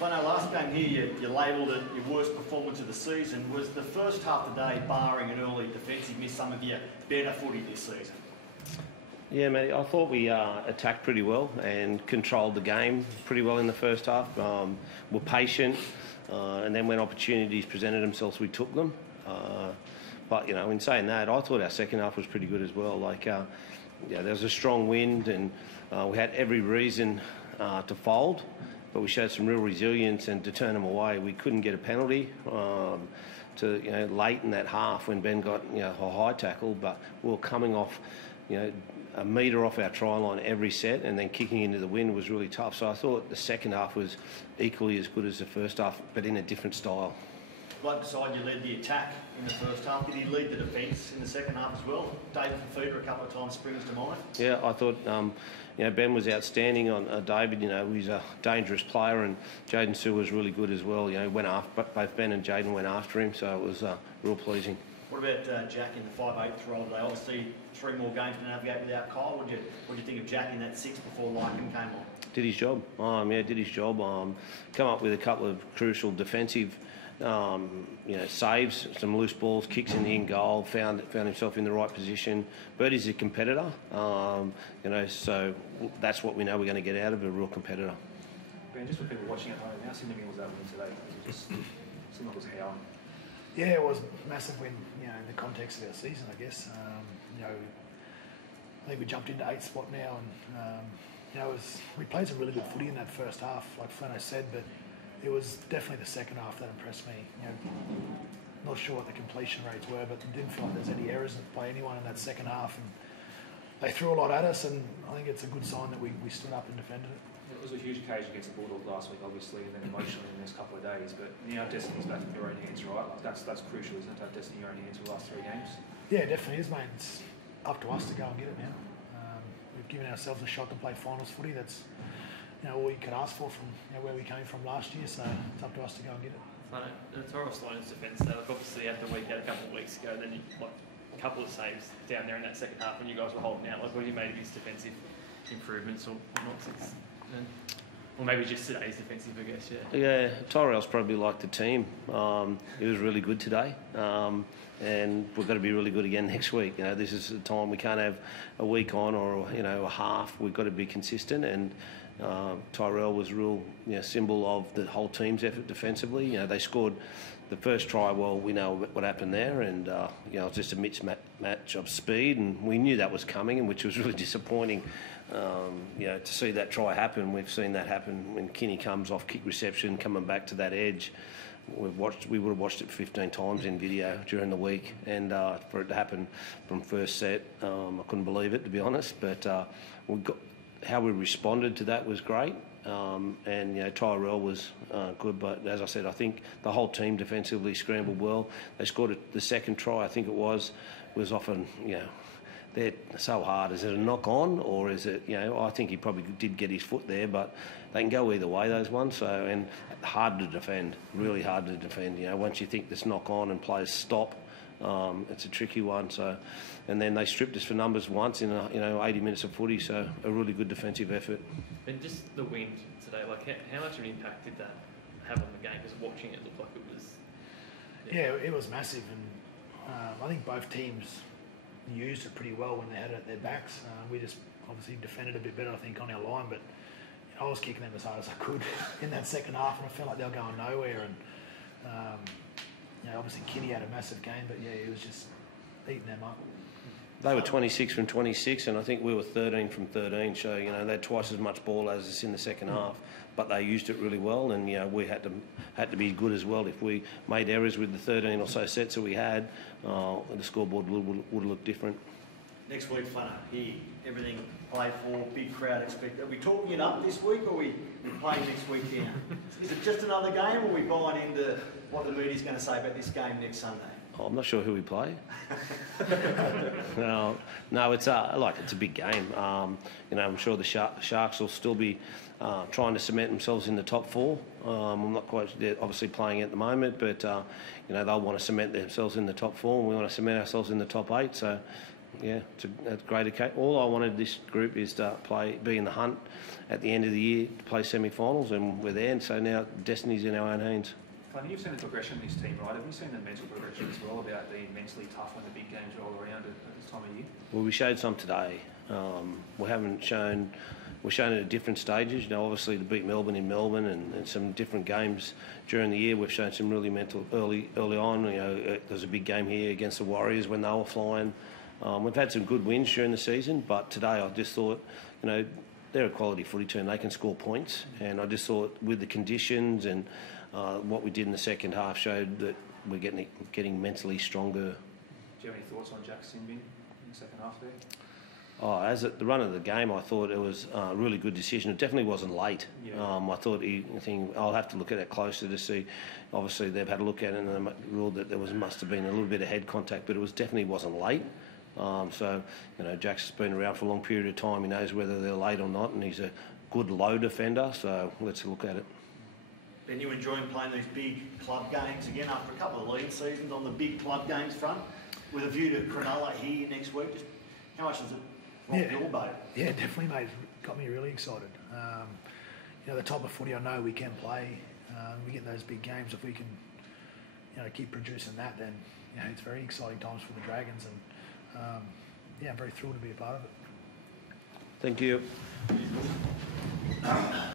I know last game here you labelled it your worst performance of the season. Was the first half of the day, barring an early defensive miss, some of your better footy this season? Yeah, mate, I thought we attacked pretty well and controlled the game pretty well in the first half. Were patient, and then when opportunities presented themselves, we took them. But, you know, in saying that, I thought our second half was pretty good as well. There was a strong wind and we had every reason to fold, but we showed some real resilience and to turn them away. We couldn't get a penalty late in that half when Ben got a high tackle, but we were coming off a metre off our try line every set, and then kicking into the wind was really tough. So I thought the second half was equally as good as the first half, but in a different style. Right beside you led the attack in the first half. Did he lead the defence in the second half as well? David Fafita a couple of times springs to mind. Yeah, I thought Ben was outstanding on David. He's a dangerous player, and Jaden Sue was really good as well. Went after both Ben and Jaden went after him, so it was real pleasing. What about Jack in the 5'8" role today? Obviously 3 more games to navigate without Kyle. What do you think of Jack in that 6 before Lycombe came on? Did his job. Did his job. Come up with a couple of crucial defensive saves, some loose balls, kicks in the in goal, found himself in the right position. Birdie's a competitor, so that's what we know we're going to get out of a real competitor. Ben, just for people watching at home, how significant was that win today? It just seemed like it was howling. Yeah, it was a massive win, in the context of our season, I guess. I think we jumped into 8th spot now, and we played some really good footy in that first half, like Flano said, but it was definitely the second half that impressed me. Not sure what the completion rates were, but it didn't feel like there's any errors by anyone in that second half. And they threw a lot at us, and I think it's a good sign that we stood up and defended it. It was a huge occasion against the Bulldogs last week, obviously, and then emotionally in the next couple of days. But destiny's back in your own hands, right? That's crucial, isn't it, to have destiny in your own hands for the last 3 games? Yeah, it definitely is, mate. It's up to us to go and get it now. We've given ourselves a shot to play finals footy. That's all you could ask for from where we came from last year, so it's up to us to go and get it. The Torres Lions defence, obviously had the week out a couple of weeks ago, then a couple of saves down there in that second half when you guys were holding out. What do you made of his defensive improvements or not since then? Or maybe just today's defensive, I guess, Yeah, Tyrell's probably like the team. He was really good today. And we've got to be really good again next week. This is the time we can't have a week on or a half. We've got to be consistent, and Tyrell was a real symbol of the whole team's effort defensively. They scored the first try. Well, we know what happened there, and it was just a mismatch of speed, and we knew that was coming, and which was really disappointing. To see that try happen. We've seen that happen when Kinney comes off kick reception, coming back to that edge. We would have watched it 15 times in video during the week, and for it to happen from first set, I couldn't believe it, to be honest. But how we responded to that was great, and Tyrell was good. But as I said, I think the whole team defensively scrambled well. They scored the second try, I think it was often they're so hard. Is it a knock on, or is it I think he probably did get his foot there, but they can go either way, those ones. So, and hard to defend, really hard to defend. Once you think this knock on and players stop, it's a tricky one. So, and then they stripped us for numbers once in 80 minutes of footy. So a really good defensive effort. And just the wind today, how much of an impact did that have on the game? Because watching it looked like it was. Yeah, it was massive, and I think both teams used it pretty well when they had it at their backs. We just obviously defended a bit better, I think, on our line, but I was kicking them as hard as I could in that second half, and I felt like they were going nowhere. And obviously Kinney had a massive game, but he was just eating them up. They were 26 from 26, and I think we were 13 from 13. So they had twice as much ball as us in the second half, but they used it really well, and we had to be good as well. If we made errors with the 13 or so sets that we had, the scoreboard would have looked different. Next week, Flano, here, everything played for, big crowd expected. Are we talking it up this week, or are we playing next week here? Is it just another game, or are we buying into what the media's going to say about this game next Sunday? I'm not sure who we play. No, it's a big game. I'm sure the Sharks will still be trying to cement themselves in the top 4. I'm not quite. They're obviously playing at the moment, but they'll want to cement themselves in the top 4, and we want to cement ourselves in the top 8. So yeah, it's a great occasion. All I wanted this group is to be in the hunt at the end of the year to play semi-finals, and we're there. And so now destiny's in our own hands. Flanny, you've seen the progression in this team, right? Have you seen the mental progression as well about being mentally tough when the big games roll around at this time of year? Well, we showed some today. We're shown at different stages. You know, obviously to beat Melbourne in Melbourne and some different games during the year, we've shown some really mental early on. You know, there was a big game here against the Warriors when they were flying. We've had some good wins during the season, but today I just thought, you know, they're a quality footy team. They can score points, and I just thought with the conditions and what we did in the second half showed that we're getting mentally stronger. Do you have any thoughts on Jack Sinby in the second half there? Oh, as at the run of the game, I thought it was a really good decision. It definitely wasn't late. Yeah. I thought I'll have to look at it closer to see. Obviously, they've had a look at it and they ruled that there must have been a little bit of head contact, but it definitely wasn't late. So, you know, Jack's been around for a long period of time. He knows whether they're late or not, and he's a good low defender. So let's look at it. Ben, you enjoying playing these big club games again after a couple of league seasons on the big club games front, with a view to Cronulla here next week? Just how much does it rock your boat? Yeah, definitely, mate. Got me really excited. You know, the type of footy I know we can play. We get those big games. If we can, you know, keep producing that, then you know it's very exciting times for the Dragons. And yeah, I'm very thrilled to be a part of it. Thank you.